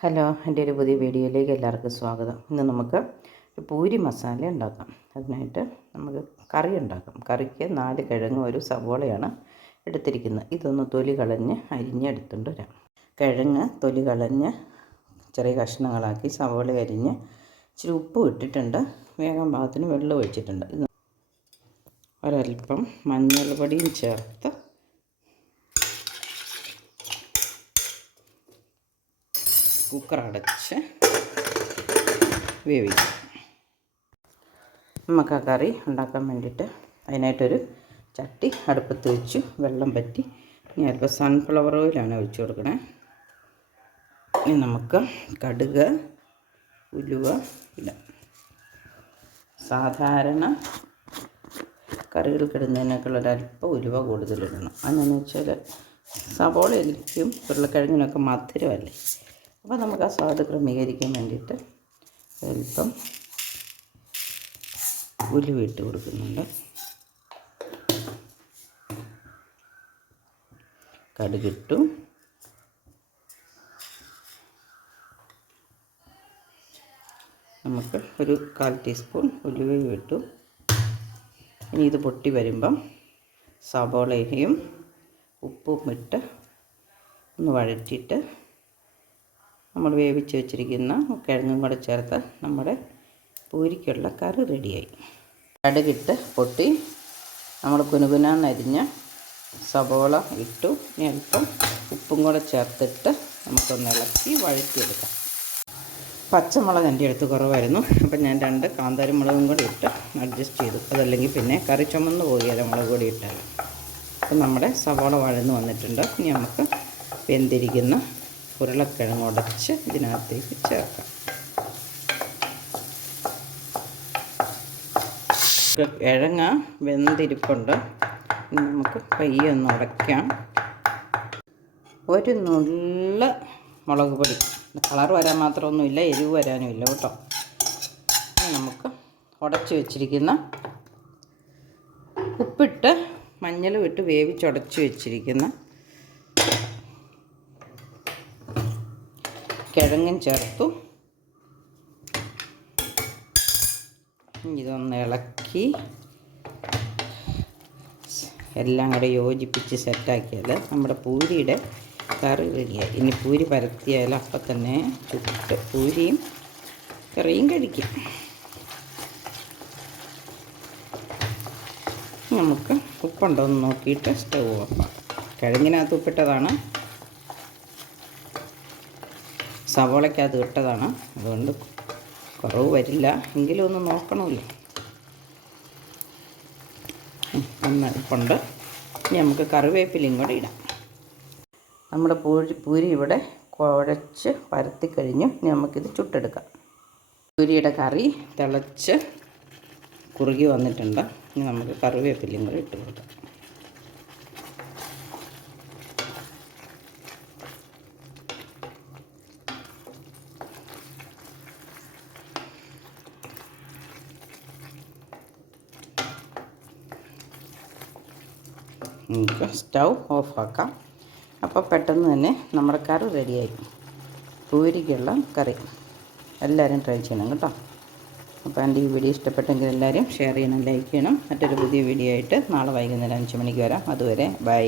Hello, എൻ്റെ ഒരു പുതിയ വീഡിയോയിലേക്ക് എല്ലാവർക്കും സ്വാഗതം. ഇന്ന് നമുക്ക് ഒരു പൂരി മസാല ഉണ്ടാക്കാം. അതിനായിട്ട് നമുക്ക് കറി ഉണ്ടാക്കാം. കറിക്ക് 4 കിഴങ്ങും ഒരു സവോളയാണ് എടുത്തിരിക്കുന്നത്. ഇതൊന്ന് തൊലി കളഞ്ഞ് അരിഞ്ഞെടുത്തുകൊണ്ട് വരാം. കിഴങ്ങ് തൊലി കളഞ്ഞ് ചെറിയ കഷ്ണങ്ങളാക്കി സവോള അരിഞ്ഞ് ഇച്ചിരി ഉപ്പ് ഇട്ടിട്ടുണ്ട്. വേഗം പാകത്തിന് വെള്ളം ഒഴിച്ചിട്ടുണ്ട്. ഒരൽപ്പം മഞ്ഞൾപ്പൊടിയും ചേർത്ത് കുക്കർ അടച്ച് വേവിക്കും. നമുക്ക് ആ കറി ഉണ്ടാക്കാൻ വേണ്ടിയിട്ട് അതിനായിട്ടൊരു ചട്ടി അടുപ്പത്ത് വെച്ച് വെള്ളം പറ്റി ഞാനിപ്പോൾ സൺഫ്ലവർ ഓയിലാണ് ഒഴിച്ച് കൊടുക്കണേ. ഇനി നമുക്ക് കടുക്, ഉലുവ ഇടാം. സാധാരണ കറികൾക്കിടുന്നതിനേക്കാൾ ഒരല്പം ഉലുവ കൂടുതലിടണം. അതെന്നു വെച്ചാൽ സവോളയിലേക്കും ഉരുളക്കിഴങ്ങിനൊക്കെ മധുരമല്ലേ, അപ്പോൾ നമുക്ക് ആ സ്വാദ് ക്രമീകരിക്കാൻ വേണ്ടിയിട്ട് അല്പം ഉലുവ ഇട്ട് കൊടുക്കുന്നുണ്ട്. കടുകിട്ടു. നമുക്ക് ഒരു 1/4 ടീസ്പൂൺ ഉലുവയും ഇട്ടു. ഇനി ഇത് പൊട്ടി വരുമ്പം സവോളയും ഉപ്പും ഇട്ട് ഒന്ന് വഴറ്റിയിട്ട് നമ്മൾ വേവിച്ച് വെച്ചിരിക്കുന്ന കിഴങ്ങും കൂടെ ചേർത്ത് നമ്മുടെ പൂരിക്കുള്ള കറി റെഡിയായി. കടുകിട്ട് പൊട്ടി നമ്മൾ കുനുകുനാന്നരിഞ്ഞ സവോള ഇട്ടു. ഇനി അല്പം ഉപ്പും കൂടെ ചേർത്തിട്ട് നമുക്കൊന്ന് ഇളക്കി വഴറ്റിയെടുക്കാം. പച്ചമുളക് എൻ്റെ അടുത്ത് കുറവായിരുന്നു, അപ്പം ഞാൻ 2 കാന്താരി മുളകും കൂടി ഇട്ട് അഡ്ജസ്റ്റ് ചെയ്തു. അതല്ലെങ്കിൽ പിന്നെ കറി ചുമന്ന് പോകില്ല മുളക് പൊടി ഇട്ടാൽ. അപ്പം നമ്മുടെ സവോള വഴന്ന് വന്നിട്ടുണ്ട്. ഇനി നമുക്ക് വെന്തിരിക്കുന്ന ഉരുളക്കിഴങ്ങ് ഉടച്ച് ഇതിനകത്തേക്ക് ചേർക്കാം. കിഴങ്ങ് വെന്തിരിപ്പുണ്ട്. നമുക്ക് പയ്യെ ഒന്ന് ഉടയ്ക്കാം. ഒരു നുള്ള മുളക് പൊടി, കളർ വരാൻ മാത്രമൊന്നുമില്ല, എരിവ് വരാനും ഇല്ല കേട്ടോ. നമുക്ക് ഉടച്ച് വെച്ചിരിക്കുന്ന ഉപ്പിട്ട് മഞ്ഞളും ഇട്ട് വേവിച്ചുടച്ച് വെച്ചിരിക്കുന്ന കിഴങ്ങും ചേർത്തു. ഇതൊന്ന് ഇളക്കി എല്ലാം കൂടെ യോജിപ്പിച്ച് സെറ്റാക്കിയാൽ നമ്മുടെ പൂരിയുടെ കറി റെഡിയായി. ഇനി പൂരി പരത്തിയാൽ അപ്പം തന്നെ ചുട്ട് പൂരിയും കറിയും കഴിക്കും. നമുക്ക് ഉപ്പുണ്ടോ എന്ന് നോക്കിയിട്ട് സ്റ്റവ് ഓഫാക്കാം. കിഴങ്ങിനകത്ത് ഉപ്പിട്ടതാണ്, സവോളയ്ക്കകത്ത് ഇട്ടതാണ്, അതുകൊണ്ട് കുറവ് വരില്ല. എങ്കിലും ഒന്ന് നോക്കണമല്ലോ. ഉപ്പുണ്ട്. ഇനി നമുക്ക് കറിവേപ്പിലയും കൂടെ ഇടാം. നമ്മുടെ പൂരി ഇവിടെ കുഴച്ച് പരത്തിക്കഴിഞ്ഞു. ഇനി നമുക്കിത് ചുട്ടെടുക്കാം. പൂരിയുടെ കറി തിളച്ച് കുറുകി വന്നിട്ടുണ്ട്. ഇനി നമുക്ക് കറിവേപ്പിലയും കൂടെ ഇട്ട് കൊടുക്കാം. നമുക്ക് സ്റ്റൗ ഓഫാക്കാം. അപ്പോൾ പെട്ടെന്ന് തന്നെ നമ്മുടെ കറി റെഡിയായി. പൂരിക്കുള്ള കറി എല്ലാവരും ട്രൈ ചെയ്യണം കേട്ടോ. അപ്പോൾ എൻ്റെ ഈ വീഡിയോ ഇഷ്ടപ്പെട്ടെങ്കിൽ എല്ലാവരും ഷെയർ ചെയ്യണം, ലൈക്ക് ചെയ്യണം. മറ്റൊരു പുതിയ വീഡിയോ ആയിട്ട് നാളെ വൈകുന്നേരം 5 മണിക്ക് വരാം. അതുവരെ ബൈ.